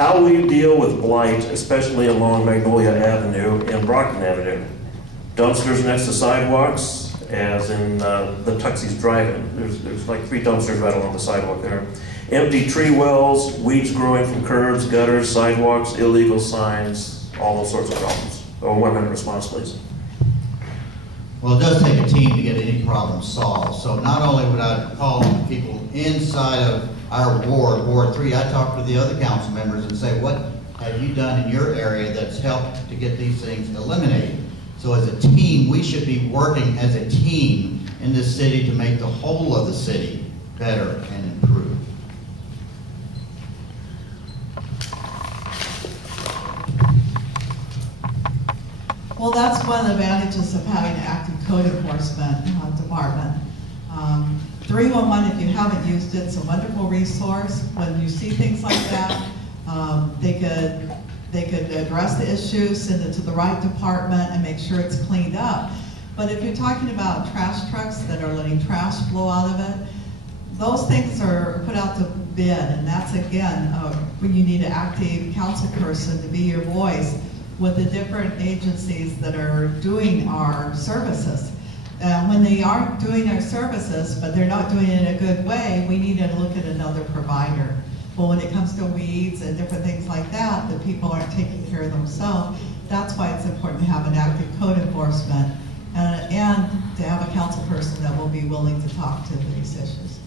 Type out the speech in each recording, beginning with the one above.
How will you deal with blight, especially along Magnolia Avenue and Brockton Avenue? Dumpsters next to sidewalks, as in the Tuxies Drive-In. There's like 3 dumpsters right along the sidewalk there. Empty tree wells, weeds growing from curbs, gutters, sidewalks, illegal signs, all those sorts of problems. Or 1-minute response, please. Well, it does take a team to get any problem solved. So not only would I call on people inside of our ward, Ward 3, I talk to the other council members and say, what have you done in your area that's helped to get these things eliminated? So as a team, we should be working as a team in this city to make the whole of the city better and improved. Well, that's one of the advantages of having an active code enforcement department. 311, if you haven't used it, it's a wonderful resource. When you see things like that, they could address the issue, send it to the right department, and make sure it's cleaned up. But if you're talking about trash trucks that are letting trash flow out of it, those things are put out to bid, and that's again when you need an active council person to be your voice with the different agencies that are doing our services. When they aren't doing our services, but they're not doing it in a good way, we need to look at another provider. But when it comes to weeds and different things like that, that people aren't taking care of themselves, that's why it's important to have an active code enforcement and to have a council person that will be willing to talk to these issues.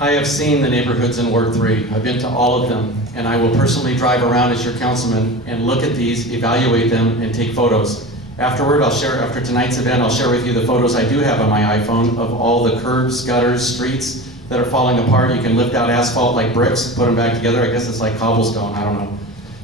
I have seen the neighborhoods in Ward 3. I've been to all of them, and I will personally drive around as your councilman and look at these, evaluate them, and take photos. Afterward, after tonight's event, I'll share with you the photos I do have on my iPhone of all the curbs, gutters, streets that are falling apart. You can lift out asphalt like bricks, put them back together. I guess it's like cobblestone, I don't know.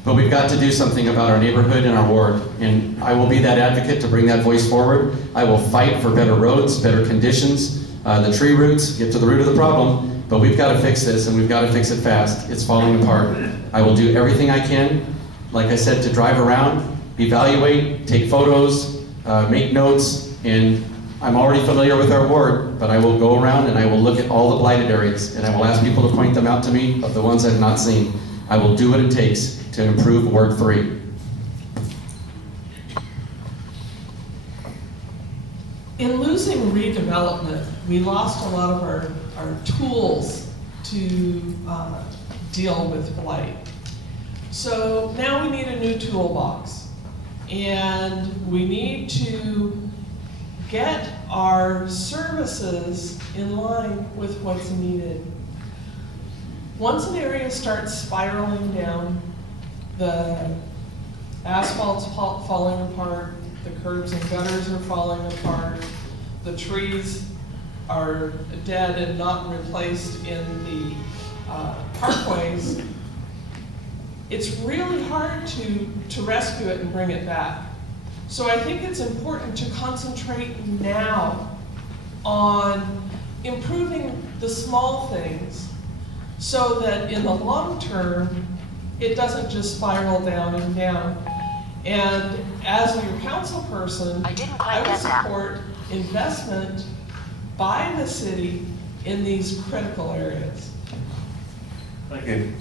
But we've got to do something about our neighborhood and our ward, and I will be that advocate to bring that voice forward. I will fight for better roads, better conditions, the tree roots, get to the root of the problem. But we've got to fix this, and we've got to fix it fast. It's falling apart. I will do everything I can, like I said, to drive around, evaluate, take photos, make notes, and I'm already familiar with our ward, but I will go around and I will look at all the blighted areas, and I will ask people to point them out to me of the ones I've not seen. I will do what it takes to improve Ward 3. In losing redevelopment, we lost a lot of our tools to deal with blight. So now we need a new toolbox, and we need to get our services in line with what's needed. Once an area starts spiraling down, the asphalt's falling apart, the curbs and gutters are falling apart, the trees are dead and not replaced in the parkways, it's really hard to rescue it and bring it back. So I think it's important to concentrate now on improving the small things so that in the long term, it doesn't just spiral down and down. And as your council person, I would support investment by the city in these critical areas. Thank you.